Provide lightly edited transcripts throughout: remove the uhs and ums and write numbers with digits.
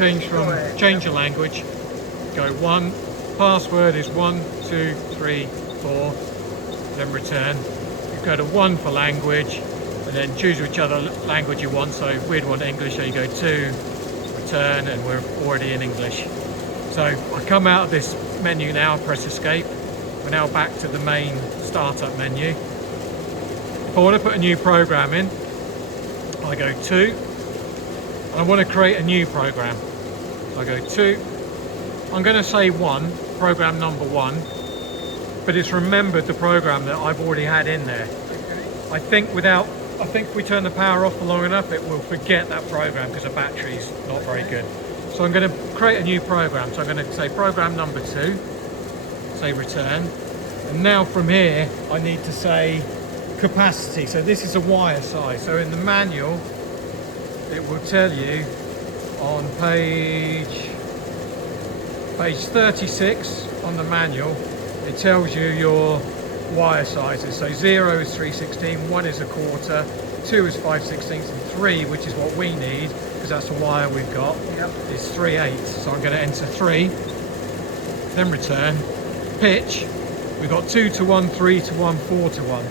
change the language. Go 1, password is 1, 2, 3, 4, then return. You go to 1 for language, and then choose which other language you want. So we'd want English, so you go 2, return, and we're already in English. So I come out of this menu now, press escape. We're now back to the main startup menu. If I want to put a new program in, I go 2, and I want to create a new program. So I go 2, I'm going to say 1, program number 1, but it's remembered the program that I've already had in there. I think if we turn the power off for long enough, it will forget that program because the battery's not very good. So I'm going to create a new program. So I'm going to say program number 2, say return. And now from here, I need to say capacity. So this is a wire size. So in the manual, it will tell you on page 36 on the manual, it tells you your wire sizes. So 0 is 3/16, 1 is 1/4, 2 is 5/16, and 3, which is what we need, because that's the wire we've got, is 3/8. So I'm going to enter 3, then return. Pitch, we've got 2 to 1, 3 to 1, 4 to 1.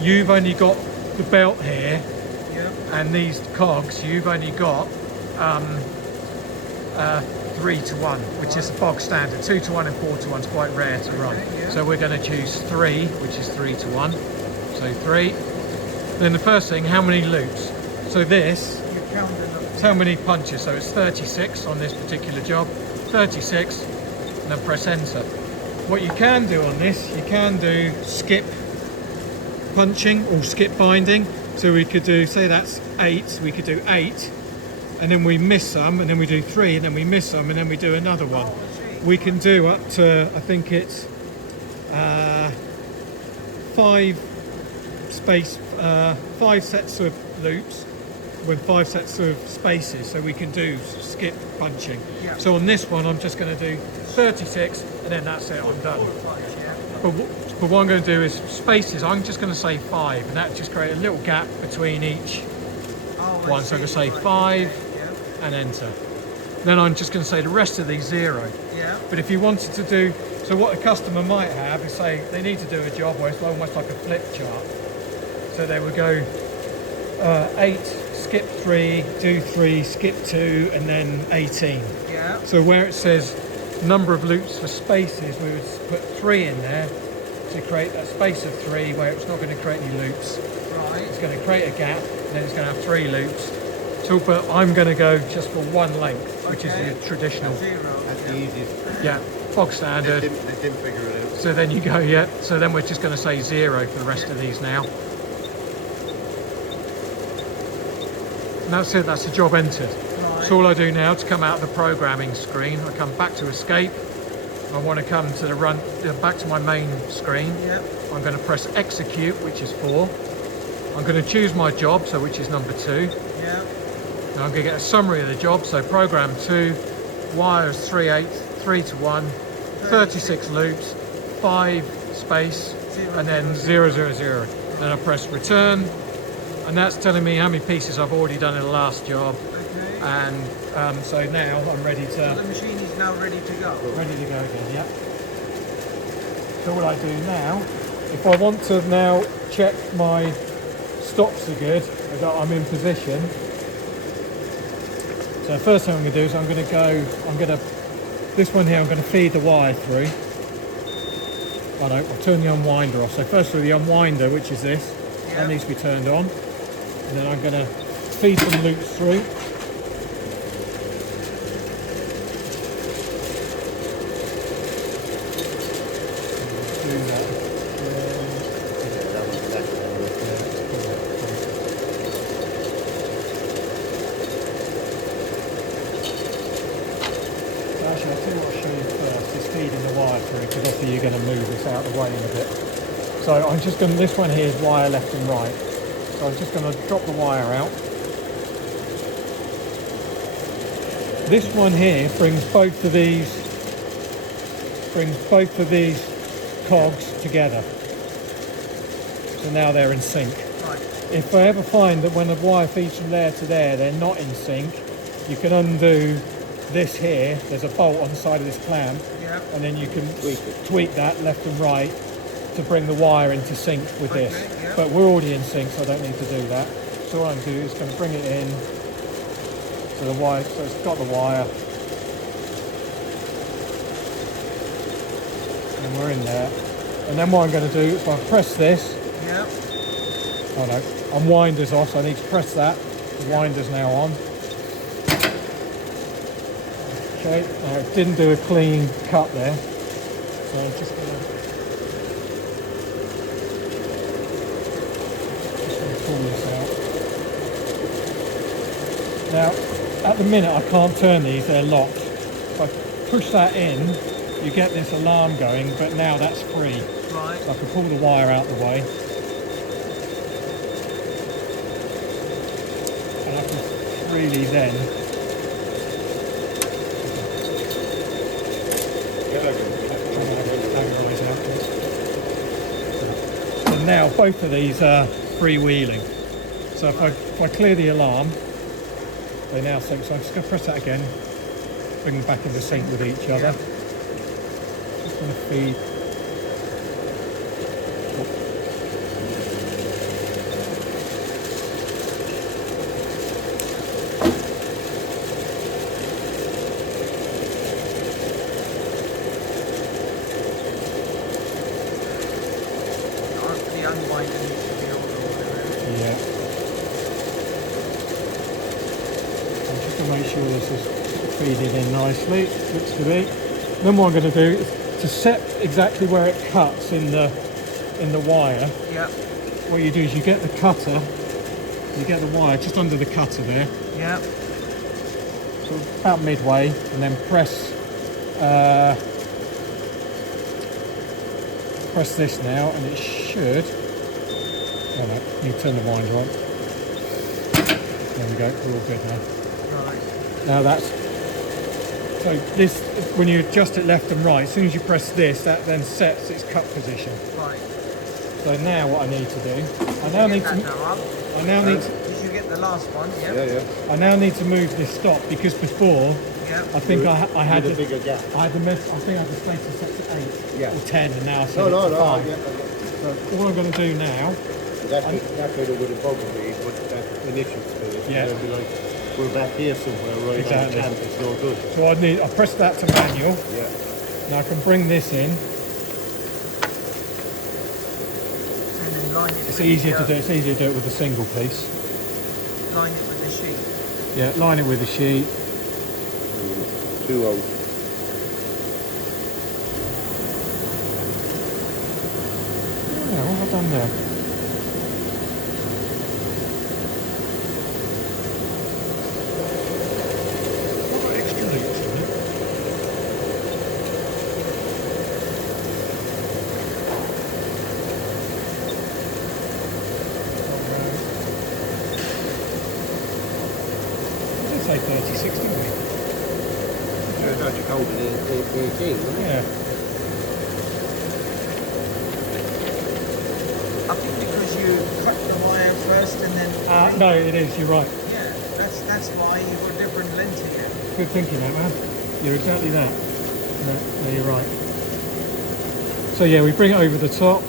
You've only got the belt here, and these cogs, you've only got 3 to 1, which is the bog standard. 2 to 1 and 4 to 1 is quite rare to run. So we're going to choose 3, which is 3 to 1. So 3. Then the first thing, how many loops? So this is how many punches. So it's 36 on this particular job. 36, and then press enter. What you can do on this, you can do skip punching or skip binding. So we could do, say that's 8, we could do 8, and then we miss some, and then we do 3, and then we miss some, and then we do another one. We can do up to, I think it's 5 sets of loops with 5 sets of spaces, so we can do skip punching. So on this one, I'm just going to do 36, and then that's it, I'm done. But what I'm going to do is spaces, I'm just going to say 5, and that just create a little gap between each one. So I'm going to say 5 and enter. Then I'm just going to say the rest of these 0. But if you wanted to do, so what a customer might have is say they need to do a job where it's almost like a flip chart. So they would go 8, skip 3, do 3, skip 2, and then 18. So where it says number of loops for spaces, we would put 3 in there to create that space of 3 where it's not going to create any loops. It's going to create a gap, and then it's going to have 3 loops. So, but I'm going to go just for 1 length, which is the traditional. That's the easiest. Bog standard. They didn't figure it out. So then you go, so then we're just going to say 0 for the rest of these now. And that's it, that's the job entered. So all I do now to come out of the programming screen, I come back to escape. I want to come to the back to my main screen. I'm going to press execute, which is 4. I'm going to choose my job, so which is number 2. Now I'm going to get a summary of the job. So program 2, wires 3/8, 3 to 1, 36 loops, 5 space, and then 0, 0, 0. Then I press return, and that's telling me how many pieces I've already done in the last job. And so now I'm ready to... So the machine is now ready to go? Ready to go again, So what I do now, if I want to now check my stops are good, that I'm in position. So first thing I'm going to do is this one here I'm going to feed the wire through. I'll turn the unwinder off. So first of all, the unwinder, which is this, that needs to be turned on. And then I'm going to feed some loops through. Actually, I'll tell you what I'll show you first, is feeding the wire through, because obviously you're going to move this out of the way in a bit. So I'm just going to, this one here is wire left and right. So I'm just going to drop the wire out. This one here brings both of these cogs together. So now they're in sync. If I ever find that when the wire feeds from there to there, they're not in sync, you can undo this here, there's a bolt on the side of this clamp, Yeah. and then you can tweak that left and right to bring the wire into sync with this. Yeah. But we're already in sync, so I don't need to do that. So what I'm going to do is going to bring it in to the wire, so it's got the wire. And we're in there. And then what I'm going to do is I'll press this. Yeah. Oh no, unwinder's off, so I need to press that. The winder's now on. Okay, now it didn't do a clean cut there. So I'm just going to pull this out. Now, at the minute I can't turn these, they're locked. If I push that in, you get this alarm going, but now that's free. Right. So I can pull the wire out the way. And I can freely then and now both of these are freewheeling. So if I clear the alarm, they now sync. So I'm just going to press that again, bring them back into sync with each other. Just going to feed. The unwinder needs to be on the way. Yeah. I'm just going to make sure this is feeding in nicely. Looks to be. Then what I'm going to do is to set exactly where it cuts in the wire. Yeah. What you do is you get the cutter, you get the wire just under the cutter there, Yeah. so about midway, and then press this now, and it should. Oh no, you turn the winder on. There we go, we're all good now. Right. Now that's, so this, when you adjust it left and right, as soon as you press this, that then sets its cut position. Right. So now what I need to do, I now need to, Did you get the last one? Yeah. Yeah, yeah. I now need to move this stop, because before Yeah. I think I had With a bigger gap. I had the I think I had the space to set to 8 Yeah. or 10, and now I set No, it no, to no. 5. I get that. So all I'm going to do now, That bit would have bothered me, but that initial bit. Yeah. It'd be like, we're back here somewhere, right Exactly. on the camp, it's no good. so I press that to manual. Yeah. Now I can bring this in. And then line it. It's with easier the, to do. It's easier to do it with a single piece. Line it with the sheet. Yeah, line it with a sheet. 2-0. Yeah, what have I done there? What about extra loops in it? I did say 36, didn't we? I thought you called it 18, wasn't it? Yeah. I think because you cut the wire first and then. No, it is. You're right. Yeah. That's why you got different lengths here. Good thinking, that man. You're exactly that. No, you're right. So yeah, we bring it over the top,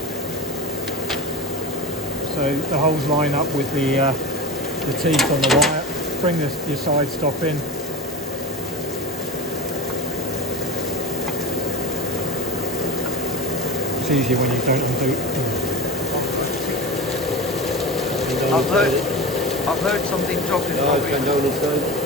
so the holes line up with the teeth on the wire. Bring your side stop in. It's easier when you don't undo. I've heard something dropping. No, it's gone down inside.